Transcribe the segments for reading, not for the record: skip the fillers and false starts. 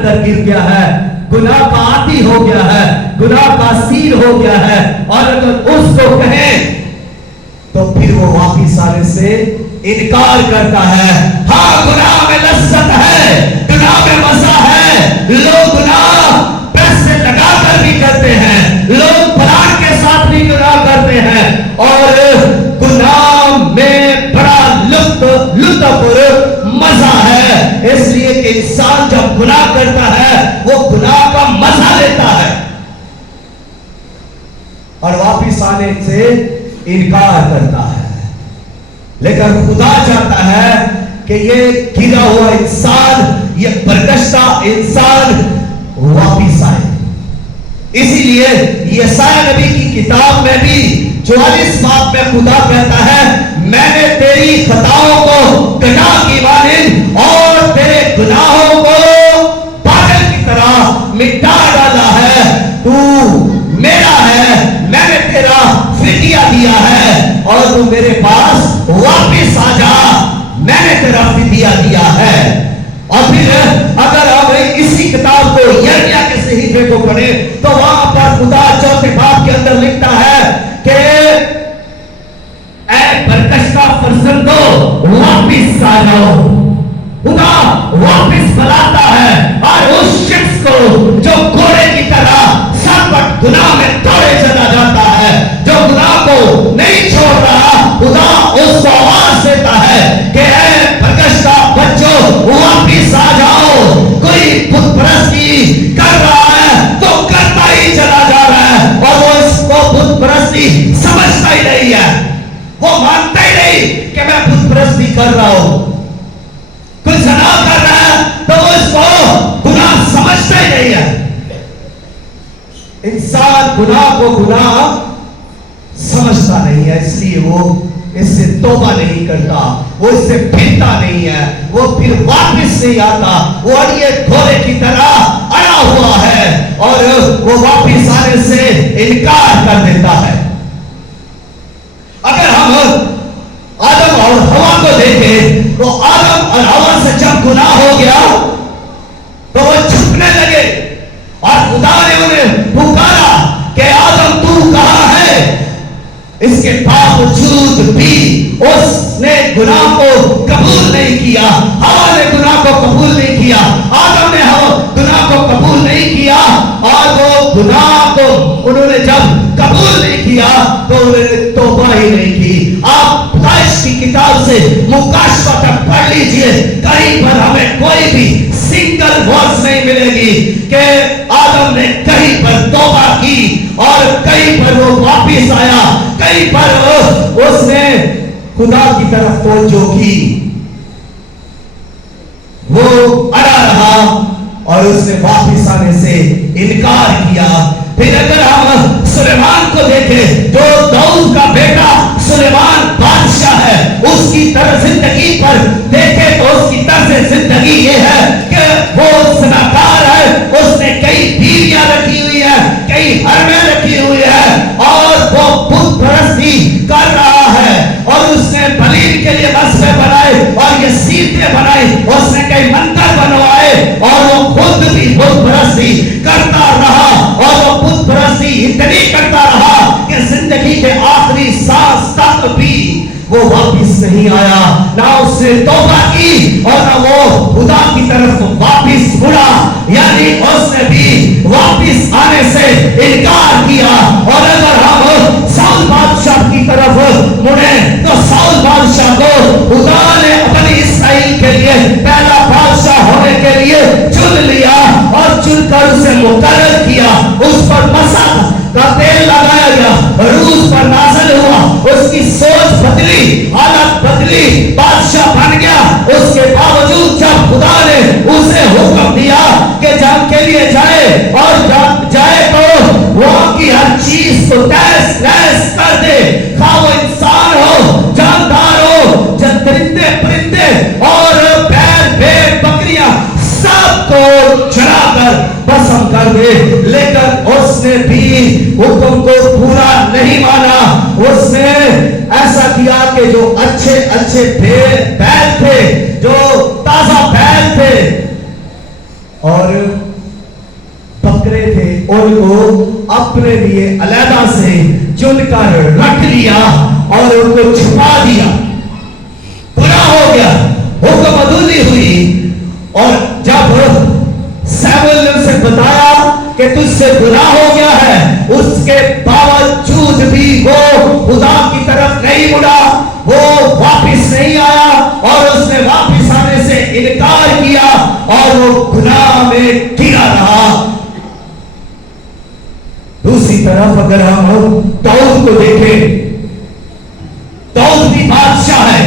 اندر گر گیا ہے, گناہ کا عادی ہو گیا ہے, گناہ کا اسیر ہو گیا ہے, اور اگر اس کو کہیں تو پھر وہ واپس آنے سے انکار کرتا ہے. ہاں گناہ میں لذت ہے, گناہ میں مزہ ہے, لوگ گناہ پیسے لگا کر بھی کرتے ہیں, لوگ پلاٹ کے ساتھ بھی گناہ کرتے ہیں, اور گناہ میں بڑا لطف اور مزہ ہے. اس لیے کہ انسان جب گناہ کرتا ہے وہ گناہ کا مزہ لیتا ہے اور واپس آنے سے انکار کرتا ہے. لیکن خدا چاہتا ہے کہ یہ گرا ہوا انسان, یہ برگشتہ انسان واپس آئے. اسی لیے یسایا نبی کی کتاب میں بھی 44 باب میں خدا کہتا ہے, میں نے تیری خطاؤں کو گناہ کی مانند اور تیرے گناہوں کو پاگل کی طرح مٹا ڈالا ہے. تو میرا ہے, میں نے تیرا فدیہ دیا ہے, اور تو میرے پاس واپس آ جا, میں نے تیرا فدیہ دیا ہے. اور پھر اگر آپ اسی کتاب کو یرمیا کے صحیفے کو پڑھیں تو وہاں پر خدا 4 باب کے اندر لکھتا ہے کہ اے برگشتہ فرزندو واپس آ جاؤ. خدا واپس بلاتا ہے, اور اس شخص کو جو گھوڑے کی طرح سرپٹ گناہ میں دوڑے چلا جاتا ہے, جو گناہ کو نہیں چھوڑ رہا, خدا اس کو آواز دیتا ہے کہ اے برگشتہ بچوں واپس آ جاؤ. کوئی بت پرستی کر رہا ہے تو کرتا ہی چلا جا رہا ہے, اور وہ اس کو بت پرستی سمجھتا ہی نہیں ہے, وہ مانتا ہی نہیں کہ میں بت پرستی کر رہا ہوں. کوئی زنا کر رہا ہے تو وہ اس کو گناہ سمجھتا ہی نہیں ہے. انسان گناہ کو گناہ سمجھتا نہیں ہے, اس لیے وہ اس سے توبہ نہیں کرتا, وہ اس سے پھرتا نہیں ہے, وہ پھر واپس نہیں آتا, وہ اڑیے گھوڑے کی طرح اڑا ہوا ہے, اور وہ واپس آنے سے انکار کر دیتا ہے. اگر ہم آدم اور ہوا کو دیکھیں تو آدم اور ہوا سے جب گناہ ہو گیا تو وہ چھپنے لگے, اور خدا نے انہیں پکارا کہ آدم تو کہاں ہے. اس کے باوجود بھی اس نے گناہ کو قبول نہیں کیا, ہوا نے گناہ کو قبول نہیں کیا, آدم نے گناہ کو قبول نہیں کیا, اور وہ گناہ کو انہوں نے جب قبول نہیں کیا تو انہوں نے توبہ ہی نہیں کی. آپ پیدائش کی کتاب سے مکاشفہ تک پڑھ لیجئے, کہیں پر ہمیں کوئی بھی سنگل ورڈ نہیں ملے گی کہ آدم نے کہیں پر توبہ کی اور کہیں پر وہ واپس آیا, کہیں پر اس نے خدا کی طرف توجہ کی. وہ اڑا رہا اور اس نے واپس آنے سے انکار کیا. پھر اگر ہم سلیمان کو دیکھیں, جو داؤد کا بیٹا سلیمان بادشاہ ہے, اس کی طرز زندگی پر دیکھیں تو اس کی طرز زندگی یہ ہے کہ وہ زناکار ہے, اس نے کئی بیویاں رکھی ہوئی ہے, کئی حرمیں رکھی ہوئی ہے, اور وہ بت پرستی کر رہا ہے, اور اس نے بلیل کے لیے مسجد بنائے اور یہ سیٹیں بنائی, اس نے کئی منتر بنوائے, اور وہ خود بھی بت پرستی کرتا رہا, اور وہ بت پرستی اتنی کرتا رہا کہ زندگی کے آخری سانس تک بھی وہ واپس نہیں آیا. نہ اس نے توبہ کی اور نہ وہ خدا کی طرف واپس مڑا, یعنی اس نے بھی واپس آنے سے انکار کیا. اور اگر ہم ساؤل بادشاہ کی طرف مڑیں تو ساؤل بادشاہ کو خدا نے اپنی اسرائیل کے لیے پہلا بادشاہ ہونے کے لیے چن لیا, اور چن کر اسے مقرر کیا, اس پر مسح کا تیل لگایا گیا, روح پر نازل ہوا, اس کی سوچ بدلی, حالت بدلی, بادشاہ بن گیا. اس کے باوجود جب خدا نے اسے حکم دیا کہ جنگ کے لیے جائے اور جائے تو وہاں کی ہر چیز کو تیس نیس کر دے, خواہ وہ انسان ہو, جاندار ہو, درندے پرندے اور بیل بھیڑ بکریاں, سب کو جلا کر بسم کر دے. لیکن اس نے بھی حکم کو پورا نہیں مانا. اس نے ایسا کیا کہ جو اچھے اچھے بیل تھے, جو تازہ بیل تھے, اور بکرے تھے ان کو اپنے لیے علیحدہ سے چن کر رکھ لیا اور ان کو چھپا دیا. برا ہو گیا, حکم عدولی ہوئی, اور جب سیموئیل نے اسے بتایا کہ تجھ سے برا ہو گیا ہے, اس کے باوجود بھی وہ خدا کی طرف نہیں مڑا, وہ واپس نہیں آیا اور اس نے واپس آنے سے انکار کیا اور وہ گناہ میں گرا رہا. دوسری طرف اگر ہم داؤد کو دیکھیں, داؤد بھی بادشاہ ہے,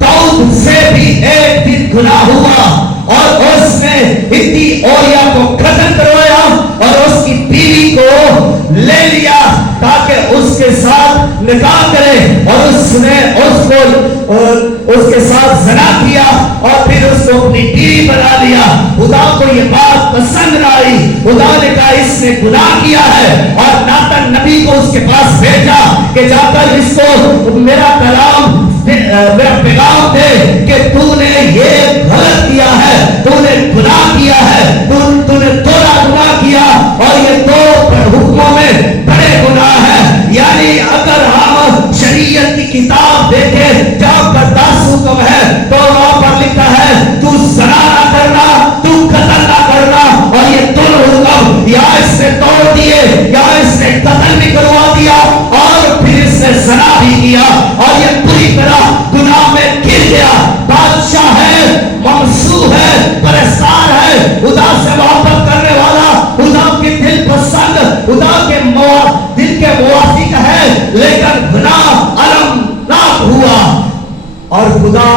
داؤد سے بھی ایک دن گناہ ہوا اور اس نے اتنی اوریا کو قتل کروایا اور اس کی بیوی کو لے لیا تاکہ اس کے ساتھ نکاح کرے, اور اس نے اس کے ساتھ زنا کیا اور پھر اس کو اپنی بیوی بنا لیا. خدا کو یہ بات پسند نہ آئی, خدا نے کہا اس نے گناہ کیا ہے, اور ناتن نبی کو اس کے پاس بھیجا کہ جا کر اس کو میرا پیغام دے کہ تو نے یہ غلط کیا ہے, تو نے گناہ کیا ہے, تو نے توڑا گناہ کیا اور یہ دو حکموں میں بڑے گناہ ہیں. یعنی اگر ہم شریعت کی کتاب دیکھیں جہاں پر 10 حکم ہے تو وہاں پر لکھا ہے تو زنا نہ کرنا, تو قتل نہ کرنا, اور یہ دونوں حکم یا اس نے توڑ دیے یا اس نے قتل بھی کروا دیا اور پھر اس نے زنا بھی کیا اور یہ پوری طرح گناہ میں گر گیا. بادشاہ ہے, ممسوح ہے, پرستار ہے, خدا سے محبت کرنے والا, خدا کے دل پسند, خدا کے دل کے موافق ہے, لیکن گناہ المناک ہوا اور خدا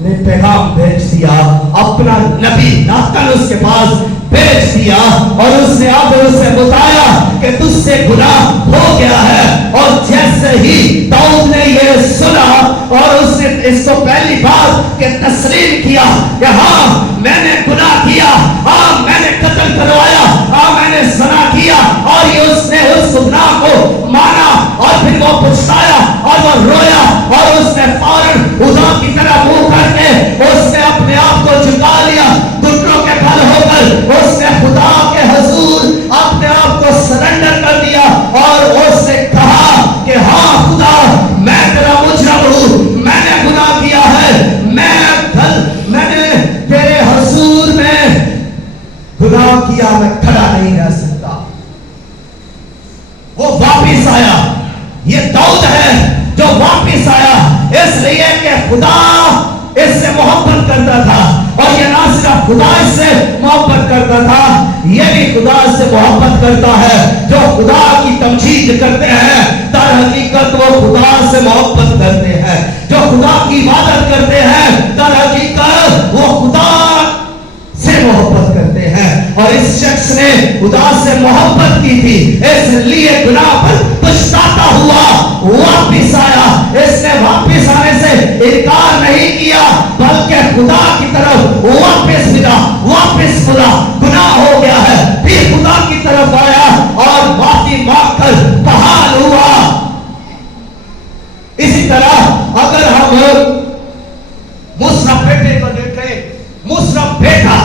نے پیغام بھیج دیا, اپنا نبی ناتن اس کے پاس بھیج دیا اور اس نے اب اسے بتایا کہ تجھ سے گناہ ہو گیا ہے. اور جیسے ہی داؤد نے یہ سنا اور اس نے اس کو پہلی بات کہ تسلیم کیا کہ ہاں میں نے گناہ کیا, ہاں میں نے قتل کروایا, ہاں میں نے زنا کیا, اور یہ اس نے اس گناہ کو مانا اور پھر وہ پچھتایا اور وہ رویا اور اس نے فوراً خدا کی طرف منہ کر کے اس نے اپنے آپ کو جھکا لیا, گھٹنوں کے بل ہو کر اس نے خدا کے حضور اپنے آپ کو سرنڈر کر دیا اور اس نے کہا کہ ہاں خدا میں تیرا مجرم ہوں, میں نے گناہ کیا ہے, میں نے تیرے حضور میں گناہ کیا, میں کھڑا نہیں رہ سکتا. وہ واپس آیا, یہ داؤد ہے جو واپس آیا اس لیے کہ خدا اس سے محبت کرتا تھا, اور یہ نہ صرف خدا اس سے محبت کرتا تھا, یہ بھی خدا سے محبت کرتا ہے. جو خدا کی تمجید کرتے ہیں در حقیقت وہ خدا سے محبت کرتے ہیں, جو خدا کی عبادت کرتے ہیں در حقیقت وہ خدا سے محبت کرتے ہیں. اور اس شخص نے خدا سے محبت کی تھی, اس لیے گناہ پر پچھتاتا ہوا واپس آیا. اس نے واپس آنے سے انکار نہیں کیا بلکہ خدا کی طرف واپس ملا, گناہ ہو گیا ہے, پھر خدا کی طرف آیا اور معافی مانگ کر بحال ہوا. اسی طرح اگر ہم مصرف بیٹے کو دیکھیں, مصرف بیٹا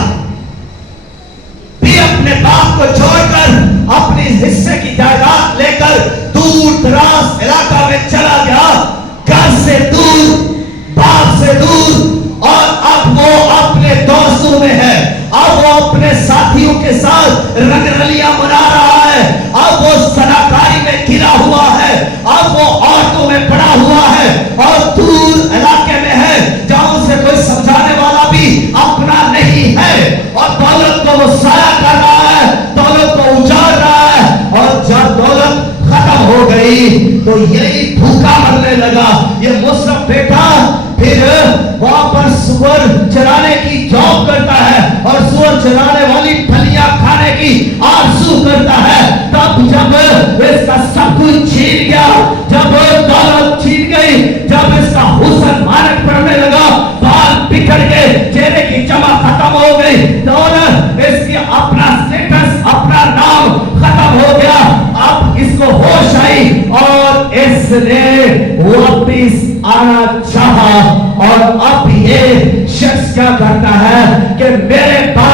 بھی اپنے باپ کو چھوڑ کر اپنی حصے کی جائیداد لے کر دور دراز علاقہ میں چلا گیا, گھر سے دور, باپ سے دور, اور اب وہ اپنے دوستوں میں ہے, اب وہ اپنے ساتھیوں کے ساتھ رنگ رلیاں منا رہا ہے, اب وہ زناکاری میں گرا ہوا ہے, اب وہ عورتوں میں پڑا ہوا ہے اور دور علاقے میں ہے جہاں اسے کوئی سمجھانے والا بھی اپنا نہیں ہے, اور دولت کو وہ ضائع کر رہا ہے, دولت کو اجاڑ رہا ہے, اور جب دولت ختم ہو گئی تو یہی بھوکا مرنے لگا. یہ مصرف بیٹا پھر وہاں پر سور چرانے کی جاب کرتا ہے اور سور چرانے والی پھلیاں کھانے کی آرزو کرتا ہے. تب جب اس کا سب کچھ چھین گیا, جب دولت چھین گئی, جب اس کا حسن مارک پڑنے لگا, بال بکھر گئے, چہرے کی چمک ختم ہو گئی, دولت اس کی اپنا سٹیٹس, اپنا نام ختم ہو گیا. اب اس کو ہوش آئی اور اس نے واپس آنا چاہا, اور اب یہ شخص کیا کرتا ہے کہ میرے باپ